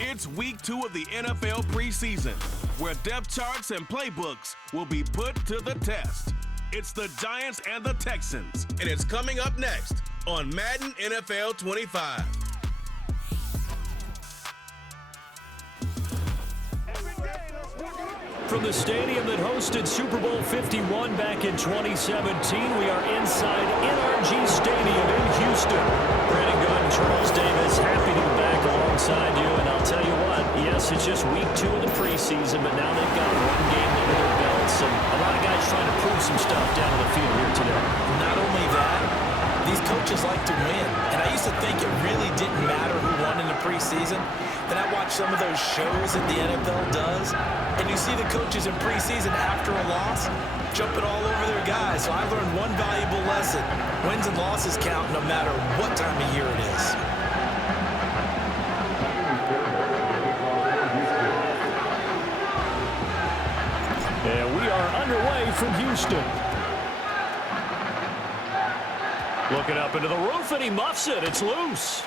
It's week 2 of the NFL preseason, where depth charts and playbooks will be put to the test. It's the Giants and the Texans, and it's coming up next on Madden NFL 25. From the stadium that hosted Super Bowl 51 back in 2017, we are inside NRG Stadium in Houston. Brandon Good and Charles Davis, happy to be back alongside you. And I'll tell you what, yes, it's just week 2 of the preseason, but now they've got one game under their belts, and a lot of guys trying to prove some stuff down on the field here today. Not only that, these coaches like to win. And I used to think it really didn't matter who won in the preseason. Then I watch some of those shows that the NFL does, and you see the coaches in preseason after a loss jumping all over their guys. So I learned one valuable lesson. Wins and losses count no matter what time of year it is. And we are underway from Houston. Looking up into the roof, and he muffs it. It's loose.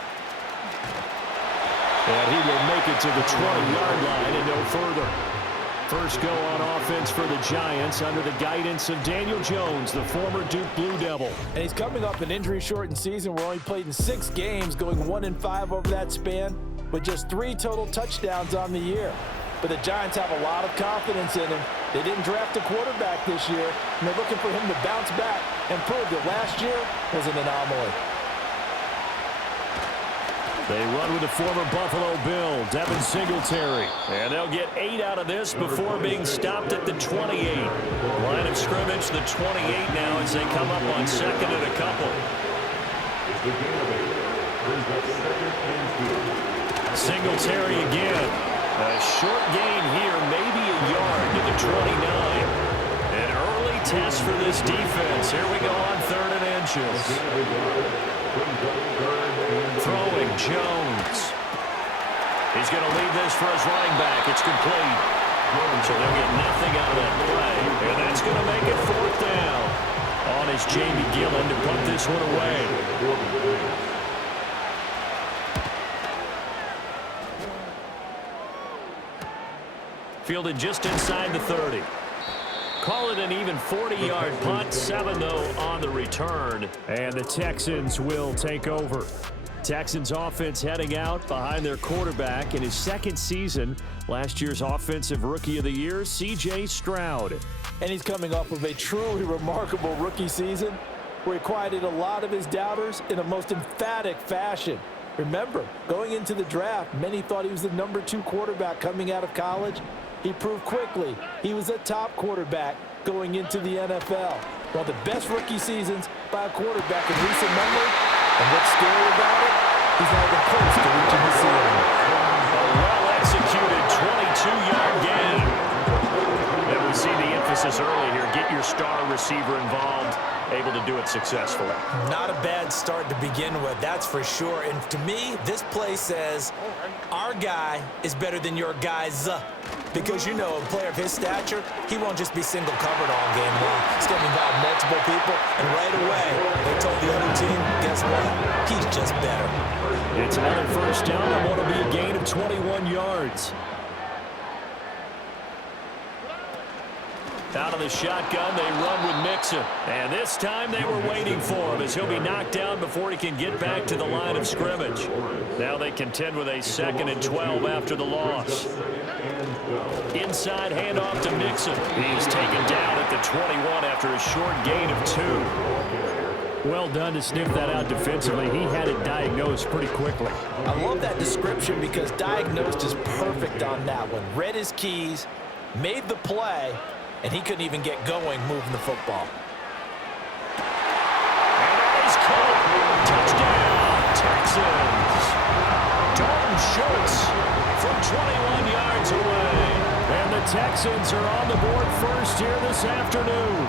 And he will make it to the 20-yard line and no further. First go on offense for the Giants under the guidance of Daniel Jones, the former Duke Blue Devil. And he's coming off an injury-shortened season where he played in 6 games, going 1-5 over that span, with just 3 total touchdowns on the year. But the Giants have a lot of confidence in him. They didn't draft a quarterback this year, and they're looking for him to bounce back and prove that last year was an anomaly. They run with the former Buffalo Bill, Devin Singletary. And they'll get 8 out of this before being stopped at the 28. Line of scrimmage, the 28 now as they come up on second and a couple. Singletary again. A short gain here, maybe a yard to the 29. An early test for this defense. Here we go on 3rd and inches. Throwing Jones. He's going to leave this for his running back. It's complete. So they'll get nothing out of that play. And that's going to make it 4th down. On is Jamie Gillen to punt this one away. Fielded just inside the 30. Call it an even 40-yard punt, 7 though on the return. And the Texans will take over. Texans offense heading out behind their quarterback in his 2nd season. Last year's Offensive Rookie of the Year, C.J. Stroud. And he's coming off of a truly remarkable rookie season where he quieted a lot of his doubters in a most emphatic fashion. Remember, going into the draft, many thought he was the number 2 quarterback coming out of college. He proved quickly he was a top quarterback going into the NFL. One of the best rookie seasons by a quarterback in recent memory. And what's scary about it, he's not even close to reaching the ceiling. A well-executed 22-yard gain. And we see the emphasis early here. Get your star receiver involved, able to do it successfully. Not a bad start to begin with, that's for sure. And to me, this play says our guy is better than your guy's. Because, you know, a player of his stature, he won't just be single covered all game long. He's going to involve multiple people, and right away, they told the other team, guess what? He's just better. It's another first down, and what will be a gain of 21 yards. Out of the shotgun, they run with Mixon. And this time they were waiting for him as he'll be knocked down before he can get back to the line of scrimmage. Now they contend with a 2nd and 12 after the loss. Inside handoff to Mixon. He's taken down at the 21 after a short gain of 2. Well done to sniff that out defensively. He had it diagnosed pretty quickly. I love that description because diagnosed is perfect on that one. Read his keys, made the play, and he couldn't even get going moving the football. And that is caught. Touchdown, Texans. Dalton Schultz from 21 yards away. And the Texans are on the board first here this afternoon.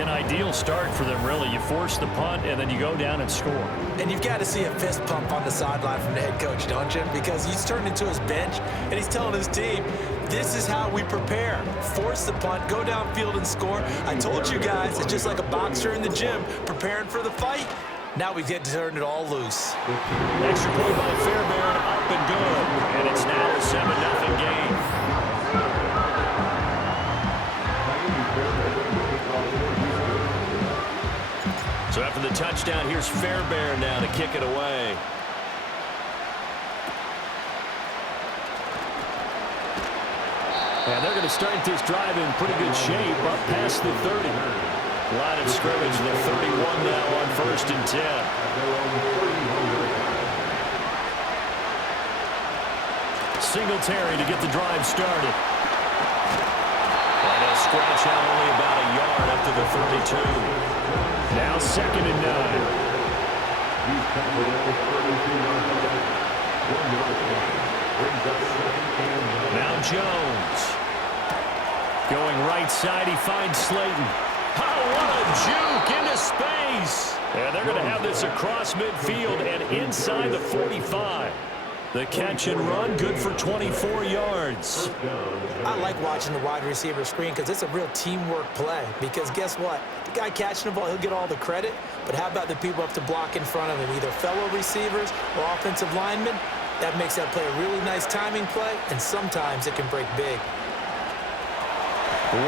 An ideal start for them, really. You force the punt, and then you go down and score. And you've got to see a fist pump on the sideline from the head coach, don't you? Because he's turned into his bench, and he's telling his team, this is how we prepare. Force the punt, go downfield and score. I told you guys, it's just like a boxer in the gym preparing for the fight. Now we get to turn it all loose. Extra point by Fairbairn, up and good. And it's now a 7-0 game. So after the touchdown, here's Fairbairn now to kick it away. And they're going to start this drive in pretty good shape up past the 30. Line of scrimmage, the 31 now on 1st and 10. Singletary to get the drive started. And he'll scratch out only about a yard up to the 32. Now 2nd and 9. Now Jones. Going right side, he finds Slayton. Oh, what a juke into space. And they're going to have this across midfield and inside the 45. The catch and run, good for 24 yards. I like watching the wide receiver screen because it's a real teamwork play. Because guess what? The guy catching the ball, he'll get all the credit. But how about the people up to block in front of him, either fellow receivers or offensive linemen? That makes that play a really nice timing play, and sometimes it can break big.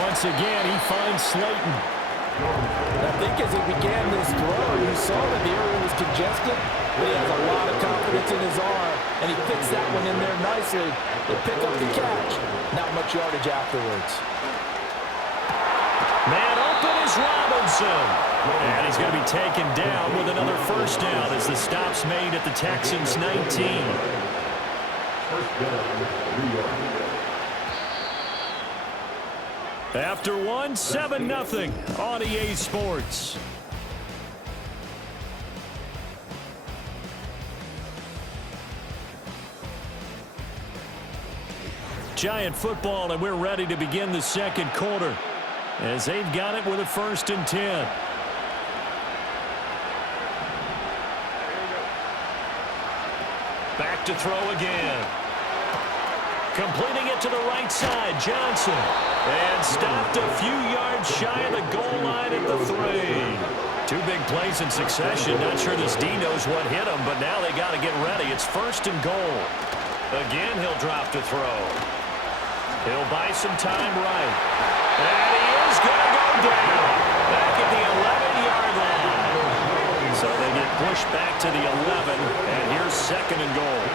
Once again, he finds Slayton. I think as he began this throw, you saw that the area was congested, but he has a lot of confidence in his arm, and he fits that one in there nicely to pick up the catch. Not much yardage afterwards. Man open is Robinson. And he's going to be taken down with another first down as the stop's made at the Texans' 19. After one, 7-0 on EA Sports. Giant football, and we're ready to begin the second quarter as they've got it with a 1st and 10. Back to throw again. Completing it to the right side, Johnson. And stopped a few yards shy of the goal line at the 3. 2 big plays in succession. Not sure this D knows what hit him, but now they got to get ready. It's 1st and goal. Again, he'll drop to throw. He'll buy some time right. And he is going to go down. Back at the 11-yard line. So they get pushed back to the 11, and here's 2nd and goal.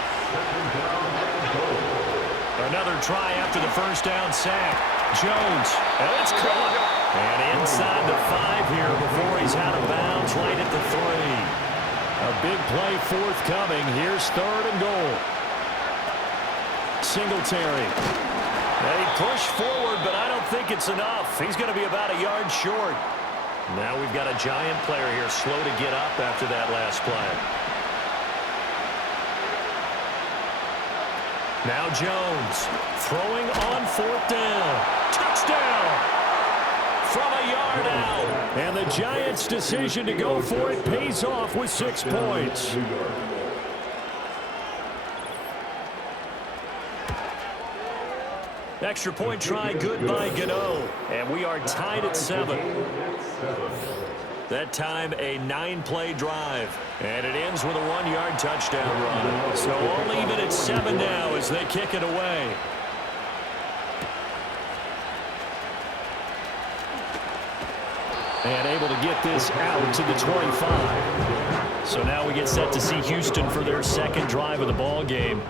Another try after the first down sack. Jones, and it's caught. And inside the 5 here before he's out of bounds right at the 3. A big play forthcoming. Here's 3rd and goal. Singletary. They push forward, but I don't think it's enough. He's going to be about a yard short. Now we've got a Giant player here slow to get up after that last play. Now Jones throwing on 4th down. Touchdown from a yard out. And the Giants' decision to go for it pays off with 6 points. Extra point try, good by Gano. And we are tied at 7. That time a 9-play drive. And it ends with a 1-yard touchdown run. So only even at 7 now as they kick it away. And able to get this out to the 25. So now we get set to see Houston for their 2nd drive of the ball game.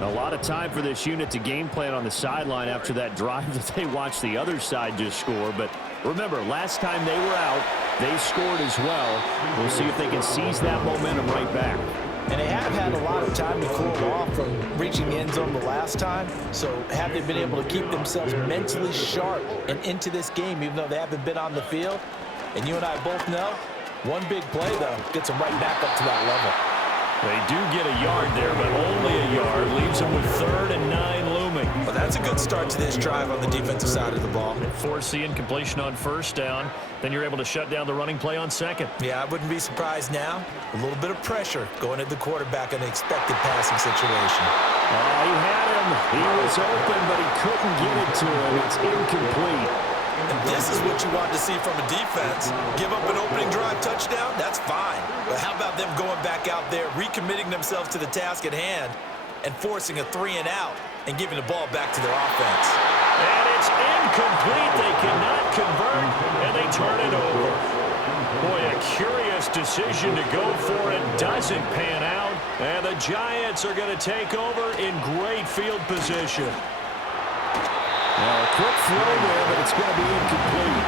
A lot of time for this unit to game plan on the sideline after that drive that they watched the other side just score. But remember, last time they were out, they scored as well. We'll see if they can seize that momentum right back. And they have had a lot of time to cool off from reaching the end zone the last time. So have they been able to keep themselves mentally sharp and into this game, even though they haven't been on the field? And you and I both know, one big play, though, gets them right back up to that level. They do get a yard there, but only a yard. Leaves them with 3rd and 9 looming. Well, that's a good start to this drive on the defensive side of the ball. Forcing incompletion on 1st down. Then you're able to shut down the running play on 2nd. Yeah, I wouldn't be surprised now. A little bit of pressure going at the quarterback in an expected passing situation. Oh, he had him. He was open, but he couldn't get it to him. It's incomplete. And this is what you want to see from a defense. Give up an opening drive touchdown, that's fine. But how about them going back out there, recommitting themselves to the task at hand, and forcing a 3-and-out and giving the ball back to their offense. And it's incomplete. They cannot convert, and they turn it over. Boy, a curious decision to go for it. Doesn't pan out. And the Giants are going to take over in great field position. Now, a quick throw there, but it's going to be incomplete.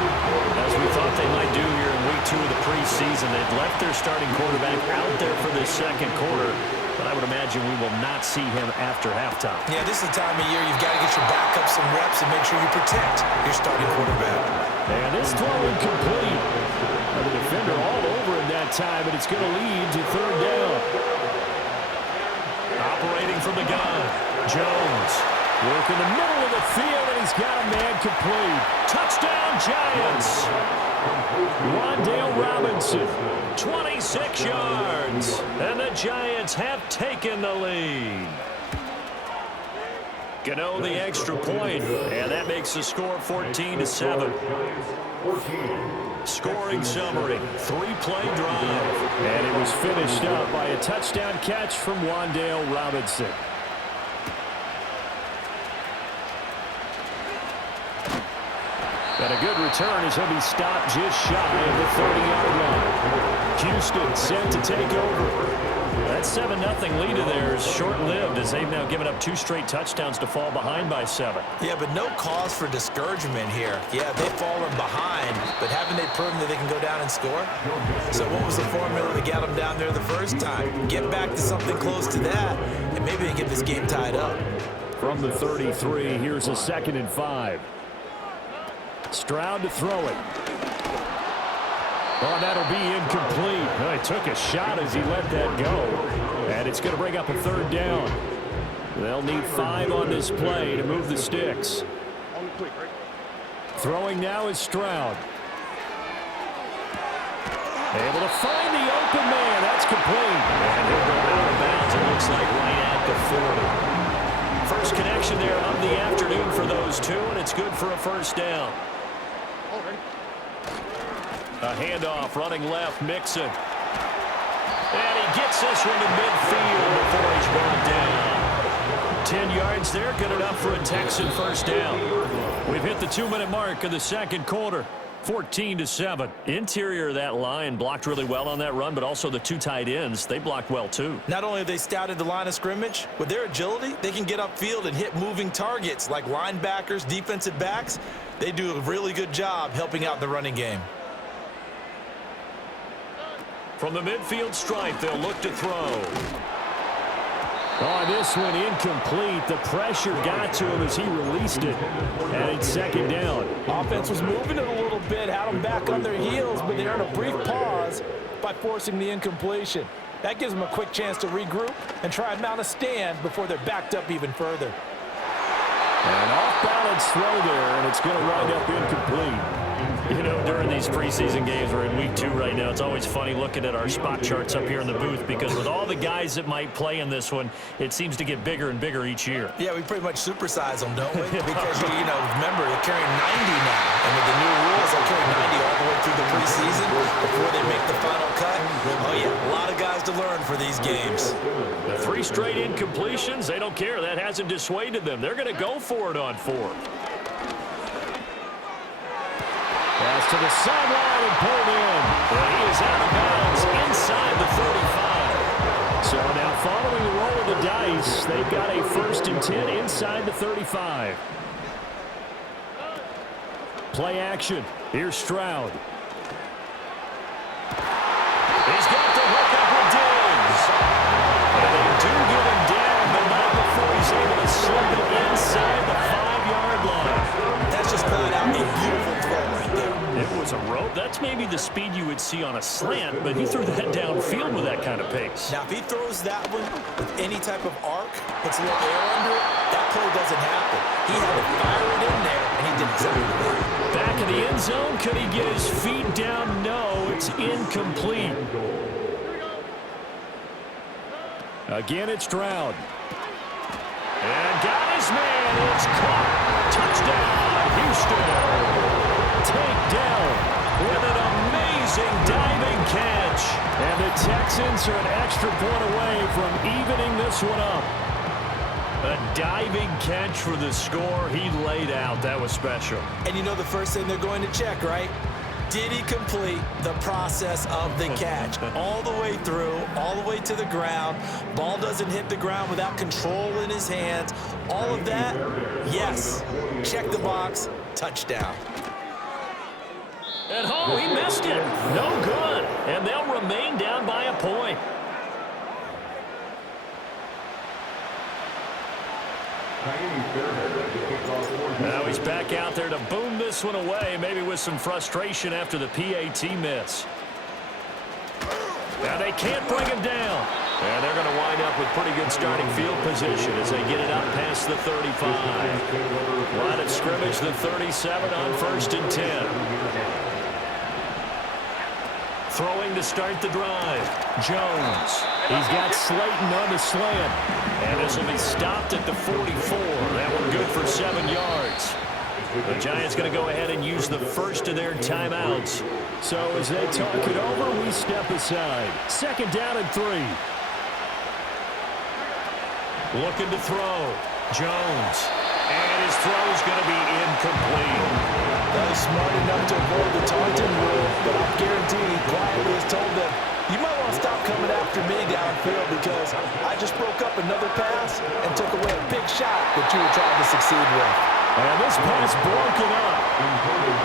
As we thought they might do here in week 2 of the preseason, they've left their starting quarterback out there for this second quarter. But I would imagine we will not see him after halftime. Yeah, this is the time of year you've got to get your backup some reps and make sure you protect your starting quarterback. And this throw incomplete. The defender all over him that time, but it's going to lead to third down. Operating from the gun, Jones. Work in the middle of the field, and he's got a man complete. Touchdown, Giants. Wandale Robinson. 26 yards. And the Giants have taken the lead. Gano the extra point, and that makes the score 14-7. Scoring summary, 3-play drive. And it was finished up by a touchdown catch from Wandale Robinson. And a good return as he'll be stopped just shy of the 30-yard line. Houston set to take over. That 7-0 lead of theirs short-lived as they've now given up 2 straight touchdowns to fall behind by 7. Yeah, but no cause for discouragement here. Yeah, they've fallen behind, but haven't they proven that they can go down and score? So what was the formula to get them down there the first time? Get back to something close to that, and maybe they get this game tied up. From the 33, here's a 2nd and 5. Stroud to throw it. Oh, that'll be incomplete. Well, he took a shot as he let that go. And it's going to bring up a 3rd down. They'll need 5 on this play to move the sticks. Throwing now is Stroud. Able to find the open man. That's complete. And he'll go out of bounds. It looks like right at the 40. First connection there of the afternoon for those two, and it's good for a 1st down. A handoff running left, Mixon. And he gets this one to midfield before he's brought down. 10 yards there, good enough for a Texan 1st down. We've hit the 2-minute mark of the second quarter. 14-7. Interior of that line blocked really well on that run, but also the 2 tight ends, they blocked well too. Not only have they scouted the line of scrimmage, with their agility, they can get upfield and hit moving targets like linebackers, defensive backs. They do a really good job helping out the running game. From the midfield stripe, they'll look to throw. Oh, this one incomplete. The pressure got to him as he released it. And it's 2nd down. Offense was moving it a little bit, had them back on their heels, but they earned a brief pause by forcing the incompletion. That gives them a quick chance to regroup and try and mount a stand before they're backed up even further. An off-balance throw there, and it's going to wind up incomplete. You know, during these preseason games, we're in week 2 right now, it's always funny looking at our spot charts up here in the booth because with all the guys that might play in this one, it seems to get bigger and bigger each year. Yeah, we pretty much supersize them, don't we? Because, you know, remember, they're carrying 90 now. And with the new rules, they'll carry 90 all the way through the preseason before they make the final cut. Oh, yeah, a lot of guys to learn for these games. The 3 straight incompletions, they don't care. That hasn't dissuaded them. They're going to go for it on 4. Pass to the sideline and pulled in. And he is out of bounds inside the 35. So now following the roll of the dice, they've got a 1st and 10 inside the 35. Play action. Here's Stroud. He's got the hook up with Diggs. And they do get him down, but not before he's able to slip it inside the 5-yard line. That's just flat out a beautiful throw right there. It was a rope. That's maybe the speed you would see on a slant, but he threw that downfield with that kind of pace. Now, if he throws that one with any type of arc, puts a little air under it, that play doesn't happen. He had to fire it in there, and he did exactly that. Back in the end zone, could he get his feet down? No, it's incomplete. Again, it's Stroud. And got his man. It's caught. Touchdown, Houston. Texans are an extra point away from evening this one up. A diving catch for the score. He laid out. That was special. And you know the first thing they're going to check, right? Did he complete the process of the catch? All the way through, all the way to the ground. Ball doesn't hit the ground without control in his hands. All of that, yes. Check the box, touchdown. And oh, he missed it. No good. And they'll remain down by a point. Now he's back out there to boom this one away, maybe with some frustration after the PAT miss. Now they can't bring him down. And they're going to wind up with pretty good starting field position as they get it up past the 35. Line of scrimmage, the 37 on 1st and 10. Throwing to start the drive. Jones. He's got Slayton on the slant. And this will be stopped at the 44. That one good for 7 yards. The Giants going to go ahead and use the first of their timeouts. So as they talk it over, we step aside. 2nd down and 3. Looking to throw. Jones. And his throw is going to be incomplete. That was smart enough to avoid the taunting rule, but I'm guaranteed he quietly has told them, you might want to stop coming after me downfield because I just broke up another pass and took away a big shot that you were trying to succeed with. And this pass broken up.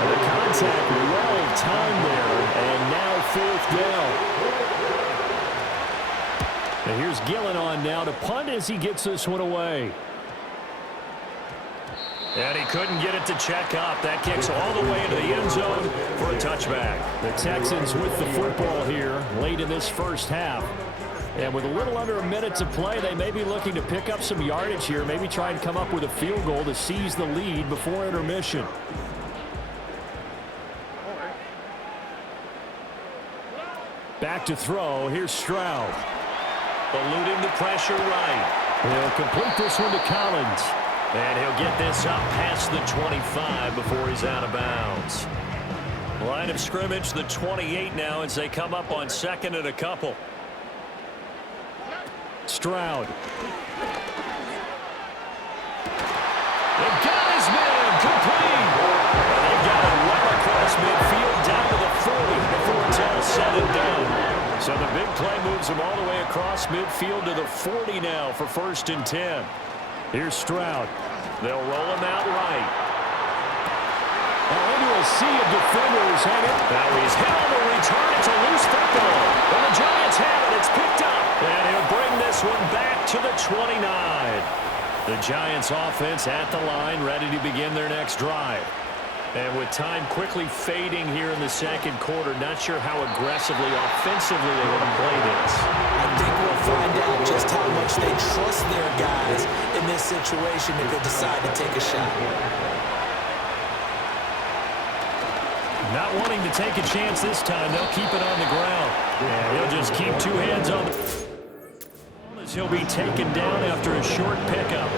And the contact well timed there, and now 4th down. And here's Gillen on now to punt as he gets this one away. And he couldn't get it to check up. That kicks all the way into the end zone for a touchback. The Texans with the football here late in this first half. And with a little under a minute to play, they may be looking to pick up some yardage here, maybe try and come up with a field goal to seize the lead before intermission. Back to throw. Here's Stroud. Eluding the pressure right. He'll complete this one to Collins. And he'll get this up past the 25 before he's out of bounds. Line of scrimmage, the 28 now as they come up on 2nd and a couple. Stroud. They've got his man complete. And they've got it well across midfield down to the 40 before it's all said and done. So the big play moves him all the way across midfield to the 40 now for 1st and 10. Here's Stroud. They'll roll him out right. Into a sea of defenders hanging. Now he's hit on the return. It's a loose football. And the Giants have it. It's picked up. And he'll bring this one back to the 29. The Giants offense at the line, ready to begin their next drive. And with time quickly fading here in the 2nd quarter, not sure how aggressively, offensively they want to play this. I think we'll find out just how much they trust their guys in this situation if they decide to take a shot. Not wanting to take a chance this time, they'll keep it on the ground. And he'll just keep 2 hands on the... as he'll be taken down after a short pickup.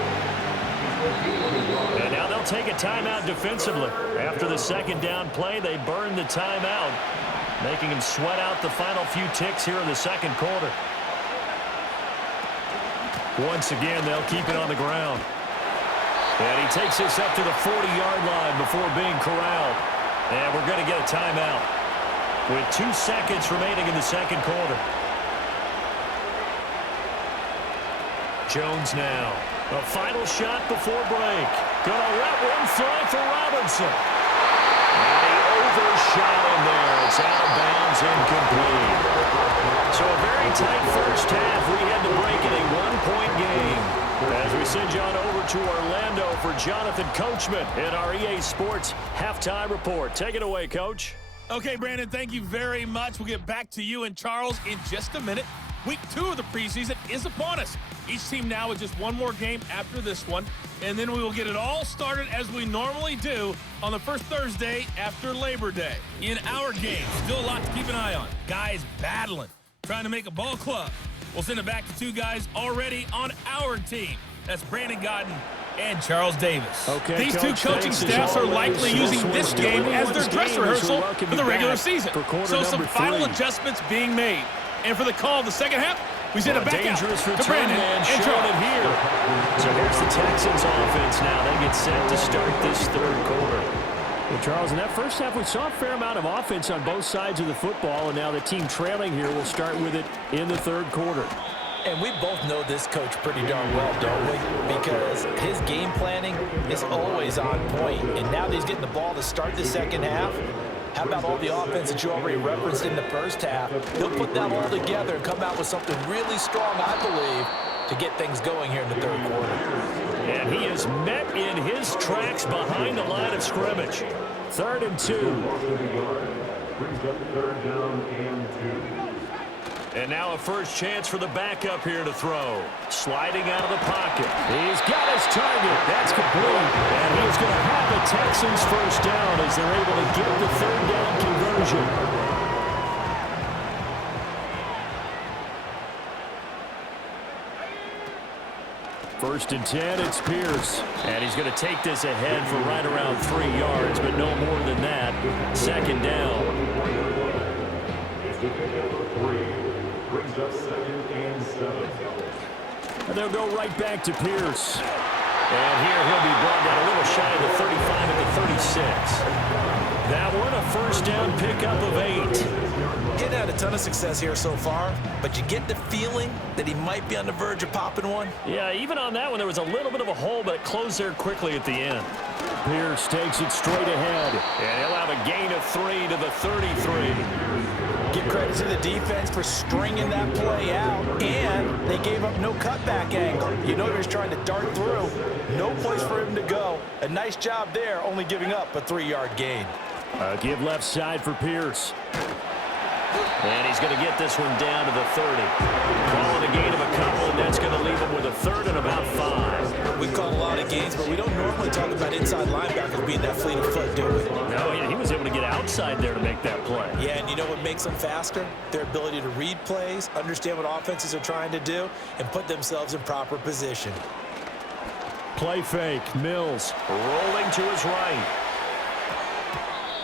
And now they'll take a timeout defensively. After the 2nd down play, they burn the timeout, making him sweat out the final few ticks here in the 2nd quarter. Once again, they'll keep it on the ground. And he takes this up to the 40-yard line before being corralled. And we're going to get a timeout with 2 seconds remaining in the 2nd quarter. Jones now. A final shot before break. Gonna let one fly for Robinson. And he overshot him there. It's out of bounds, incomplete. So a very tight first half. We had to break in a 1-point game. As we send you on over to Orlando for Jonathan Coachman in our EA Sports halftime report. Take it away, Coach. Okay, Brandon, thank you very much. We'll get back to you and Charles in just a minute. Week 2 of the preseason is upon us. Each team now with just one more game after this one, and then we will get it all started as we normally do on the first Thursday after Labor Day. In our game, still a lot to keep an eye on. Guys battling, trying to make a ball club. We'll send it back to 2 guys already on our team. That's Brandon Godden and Charles Davis. Okay, These Coach, 2 coaching staffs are likely using this game as their dress rehearsal for the regular season. So some final adjustments being made. And for the call of the second half, we send it back out dangerous to return Brandon man and showing Charles. it here. So here's the Texans offense now. They get set to start this third quarter. Well, Charles, in that first half, we saw a fair amount of offense on both sides of the football, and now the team trailing here will start with it in the third quarter. And we both know this coach pretty darn well, don't we? Because his game planning is always on point. And now that he's getting the ball to start the second half, how about all the offense that you already referenced in the first half? He'll put that all together and come out with something really strong, I believe, to get things going here in the third quarter. And he is met in his tracks behind the line of scrimmage. 3rd and 2. And now a first chance for the backup here to throw. Sliding out of the pocket. He's got his target. That's complete. And he's going to have the Texans first down as they're able to get the third down conversion. First and 10, it's Pierce. And he's going to take this ahead for right around 3 yards, but no more than that. Second down. And they'll go right back to Pierce. And here he'll be brought down a little shy of the 35 at the 36. That one a first down pickup of 8. Getting had a ton of success here so far, but you get the feeling that he might be on the verge of popping one. Yeah, even on that one, there was a little bit of a hole, but it closed there quickly at the end. Pierce takes it straight ahead. And he'll have a gain of 3 to the 33. Give credit to the defense for stringing that play out, and they gave up no cutback angle. You know he was trying to dart through. No place for him to go. A nice job there, only giving up a 3-yard gain. Give left side for Pierce. And he's going to get this one down to the 30. Calling a gain of a couple, and that's going to leave him with a 3rd and about 5. We call a lot of gains, but we don't normally talk about inside linebackers being that fleet of foot, do we? No, he was able to get outside there to make that play. Yeah, and you know what makes them faster? Their ability to read plays, understand what offenses are trying to do, and put themselves in proper position. Play fake. Mills. Rolling to his right.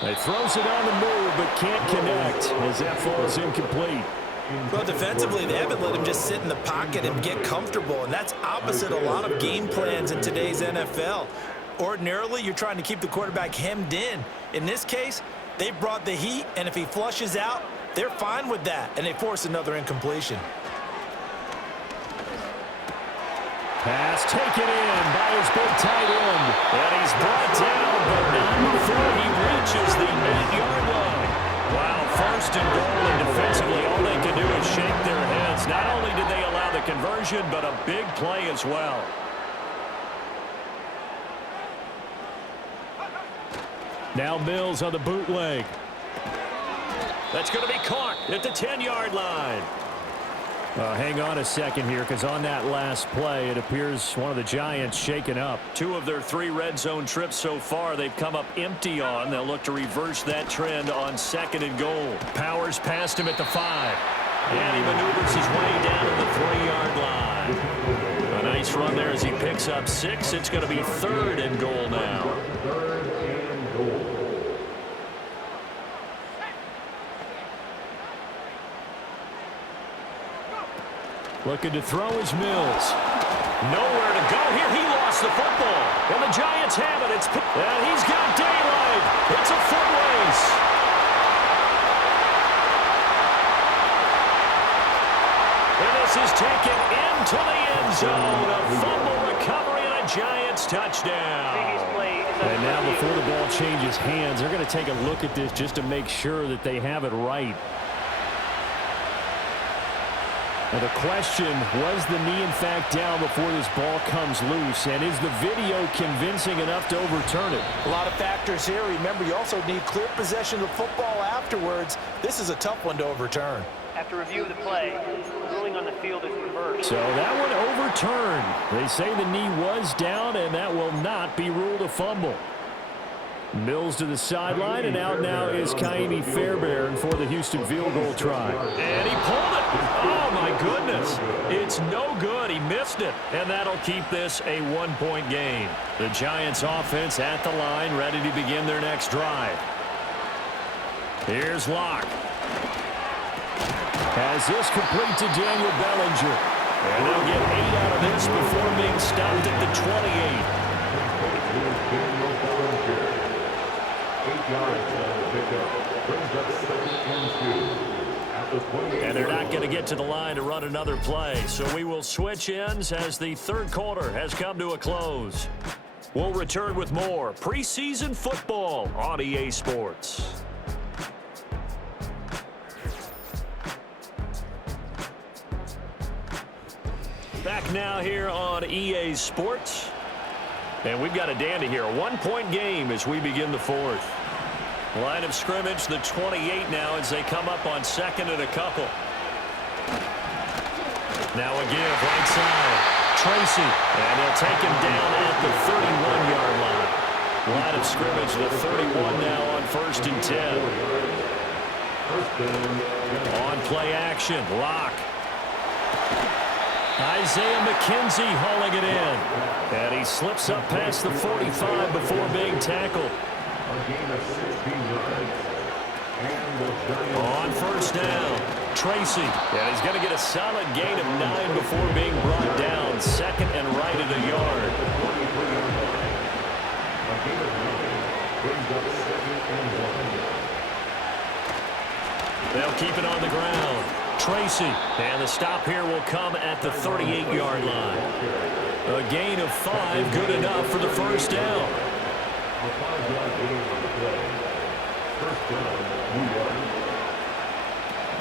He throws it on the move, but can't connect as that falls incomplete. Well, defensively, they haven't let him just sit in the pocket and get comfortable, and that's opposite a lot of game plans in today's NFL. Ordinarily, you're trying to keep the quarterback hemmed in. In this case, they brought the heat, and if he flushes out, they're fine with that, and they force another incompletion. Pass taken in by his big tight end. And he's brought down, but not before he reaches the 8-yard line. Wow, 1st and goal, and defensively, all they can do is shake their heads. Not only did they allow the conversion, but a big play as well. Now Mills on the bootleg. That's going to be caught at the 10-yard line. Hang on a second here, because on that last play, it appears one of the Giants shaken up. 2 of their 3 red zone trips so far, they've come up empty on. They'll look to reverse that trend on 2nd and goal. Powers past him at the 5. And he maneuvers his way down to the 3-yard line. A nice run there as he picks up 6. It's going to be 3rd and goal now. Looking to throw is Mills. Nowhere to go here. He lost the football. And the Giants have it. And he's got daylight. It's a foot race. And this is taken into the end zone. A fumble recovery and a Giants touchdown. And now before the ball changes hands, they're going to take a look at this just to make sure that they have it right. Now the question, was the knee in fact down before this ball comes loose? And is the video convincing enough to overturn it? A lot of factors here. Remember, you also need clear possession of football afterwards. This is a tough one to overturn. After review of the play, ruling on the field is reversed. So that one overturned. They say the knee was down, and that will not be ruled a fumble. Mills to the sideline, and out now is Kaimi Fairbairn for the Houston field goal try. And he pulled it. Oh, my goodness. It's no good. He missed it. And that'll keep this a 1-point game. The Giants offense at the line, ready to begin their next drive. Here's Locke. Has this complete to Daniel Bellinger. And they'll get 8 out of this before being stopped at the 28. And they're not going to get to the line to run another play. So we will switch ends as the third quarter has come to a close. We'll return with more preseason football on EA Sports. Back now here on EA Sports. And we've got a dandy here. A one-point game as we begin the fourth. Line of scrimmage, the 28 now as they come up on second and a couple. Now a give, right side. Tracy, and they'll take him down at the 31-yard line. Line of scrimmage, the 31 now on 1st and 10. On play action, lock. Isaiah McKenzie hauling it in. And he slips up past the 45 before being tackled. On 1st down, Tracy. And he's going to get a solid gain of 9 before being brought down. Second and right at a yard. They'll keep it on the ground. Tracy, and the stop here will come at the 38-yard line. A gain of 5, good enough for the first down.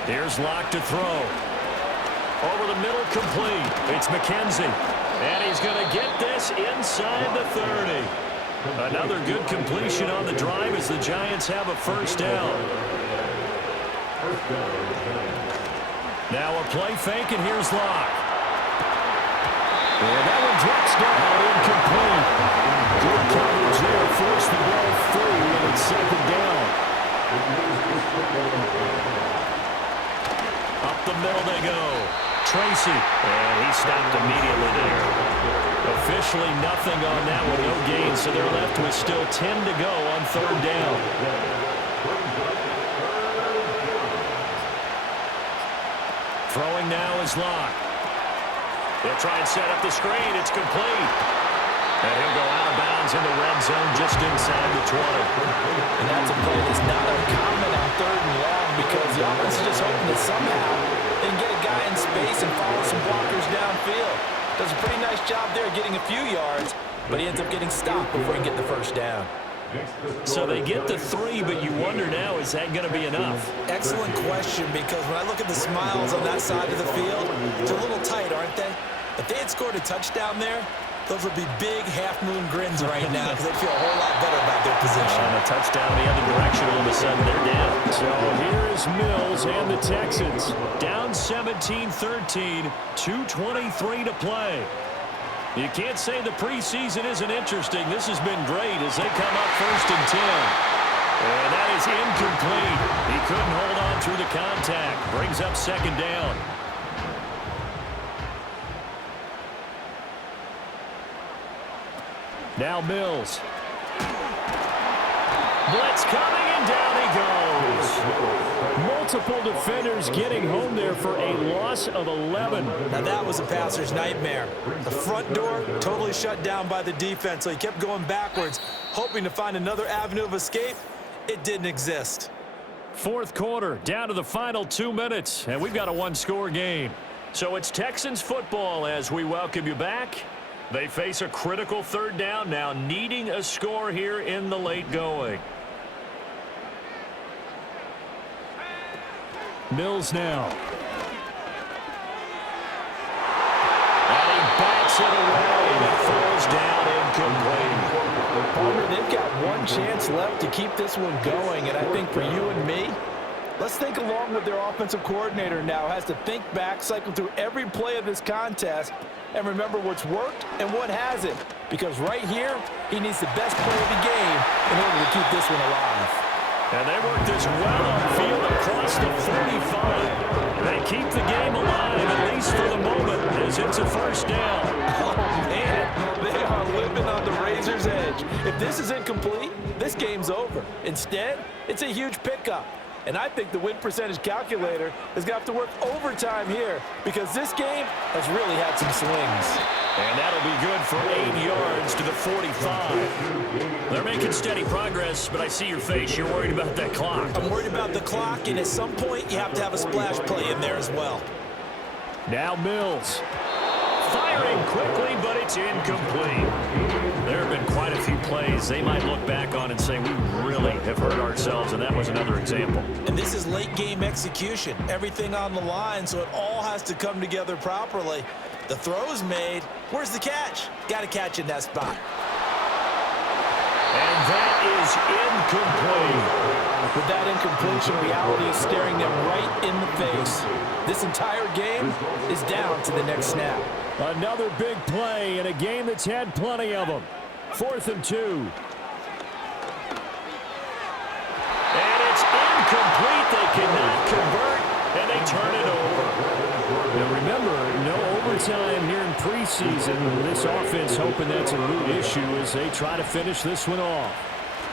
Here's Locke to throw. Over the middle, complete. It's McKenzie, and he's going to get this inside the 30. Another good completion on the drive as the Giants have a first down. Now a play fake, and here's Locke. And that one drops down, incomplete. Good coverage there, forced the ball free, and it's second down. Up the middle they go. Tracy, and he stopped immediately there. Officially nothing on that one, no gain, so they're left with still 10 to go on third down. Throwing now is Locke. They'll try and set up the screen. It's complete. And he'll go out of bounds in the red zone just inside the 20. And that's a play that's not uncommon on 3rd and long because the offense is just hoping that somehow they can get a guy in space and follow some blockers downfield. Does a pretty nice job there getting a few yards, but he ends up getting stopped before he can get the first down. So they get the 3, but you wonder now, is that going to be enough? Excellent question, because when I look at the smiles on that side of the field, they're a little tight, aren't they? If they had scored a touchdown there, those would be big half-moon grins right now because they'd feel a whole lot better about their position. And a touchdown the other direction, all of a sudden they're down. So here is Mills and the Texans. Down 17-13, 2:23 to play. You can't say the preseason isn't interesting. This has been great as they come up 1st and 10. And that is incomplete. He couldn't hold on through the contact. Brings up second down. Now Mills. Blitz coming, and down he goes. Multiple defenders getting home there for a loss of 11. Now that was a passer's nightmare. The front door totally shut down by the defense, so he kept going backwards, hoping to find another avenue of escape. It didn't exist. Fourth quarter, down to the final 2 minutes, and we've got a one-score game. So it's Texans football as we welcome you back. They face a critical third down now, needing a score here in the late going. Mills now. And he bats it away, and it falls down incomplete. Palmer, they've got one chance left to keep this one going, and I think for you and me, let's think along with their offensive coordinator now. Has to think back, cycle through every play of this contest, and remember what's worked and what hasn't. Because right here, he needs the best play of the game in order to keep this one alive. And they work this well on field across the 45. They keep the game alive, at least for the moment, as it's a first down. Oh, man, they are living on the razor's edge. If this is incomplete, this game's over. Instead, it's a huge pickup. And I think the win percentage calculator is going to have to work overtime here because this game has really had some swings. And that'll be good for 8 yards to the 45. They're making steady progress, but I see your face. You're worried about that clock. I'm worried about the clock, and at some point you have to have a splash play in there as well. Now Mills. Firing quickly, but it's incomplete. There have been quite a few plays they might look back on and say, we really have hurt ourselves, and that was another example. And this is late game execution. Everything on the line, so it all has to come together properly. The throw's made. Where's the catch? Got to catch in that spot. And that is incomplete. With that incompletion, reality is staring them right in the face. This entire game is down to the next snap. Another big play in a game that's had plenty of them. 4th and 2. And it's incomplete. They cannot convert, and they turn it over. Now remember, no overtime here in preseason. This offense hoping that's a root issue as they try to finish this one off.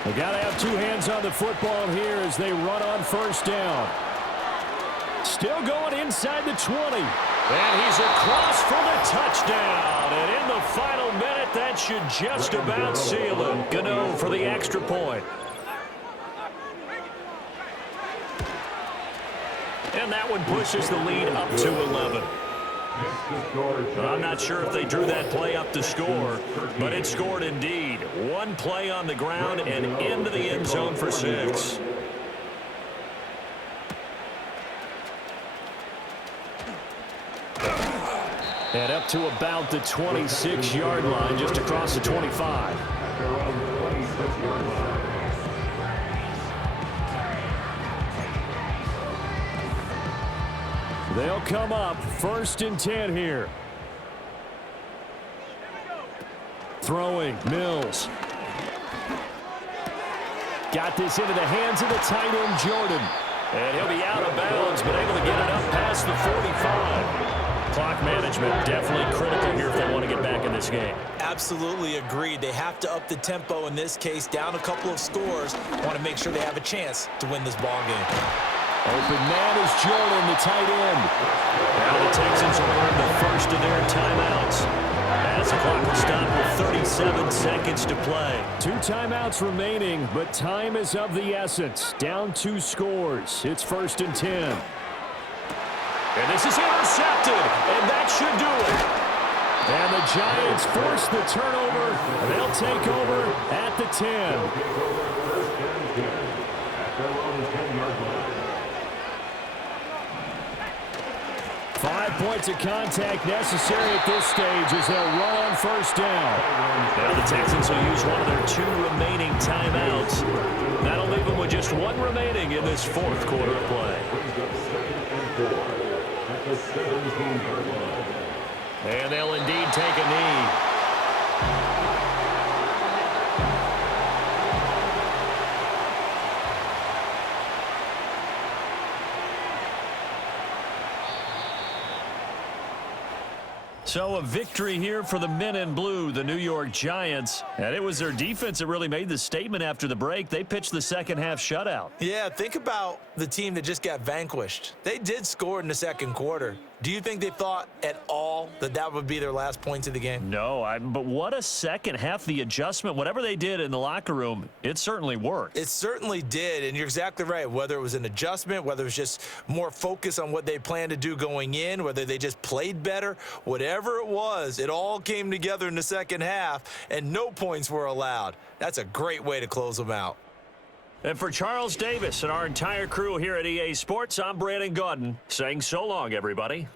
They got to have 2 hands on the football here as they run on 1st down. Still going inside the 20. And he's across for the touchdown. And in the final minute, that should just about seal it. Gano for the extra point. And that one pushes the lead up to 11. I'm not sure if they drew that play up to score, but it scored indeed. 1 play on the ground and into the end zone for 6. And up to about the 26-yard line, just across the 25. They'll come up 1st and 10 here. Throwing, Mills. Got this into the hands of the tight end, Jordan. And he'll be out of bounds, but able to get it up past the 45. Clock management definitely critical here if they want to get back in this game. Absolutely agreed. They have to up the tempo in this case, down a couple of scores. Want to make sure they have a chance to win this ball game. Open man is Jordan, the tight end. Now the Texans will earn the first of their timeouts. As the clock will stop with 37 seconds to play. 2 timeouts remaining, but time is of the essence. Down 2 scores. It's 1st and 10. And this is intercepted, and that should do it. And the Giants force the turnover. They'll take over at the 10. 5 points of contact necessary at this stage as they'll run on 1st down. Now the Texans will use one of their 2 remaining timeouts. That'll leave them with just 1 remaining in this 4th quarter of play. And they'll indeed take a knee. So a victory here for the men in blue, the New York Giants. And it was their defense that really made the statement after the break. They pitched the second half shutout. Yeah, think about the team that just got vanquished. They did score in the 2nd quarter. Do you think they thought at all that that would be their last points of the game? No, but what a second half. The adjustment, whatever they did in the locker room, it certainly worked. It certainly did, and you're exactly right. Whether it was an adjustment, whether it was just more focus on what they planned to do going in, whether they just played better, whatever it was, it all came together in the second half, and no points were allowed. That's a great way to close them out. And for Charles Davis and our entire crew here at EA Sports, I'm Brandon Gaudin saying so long, everybody.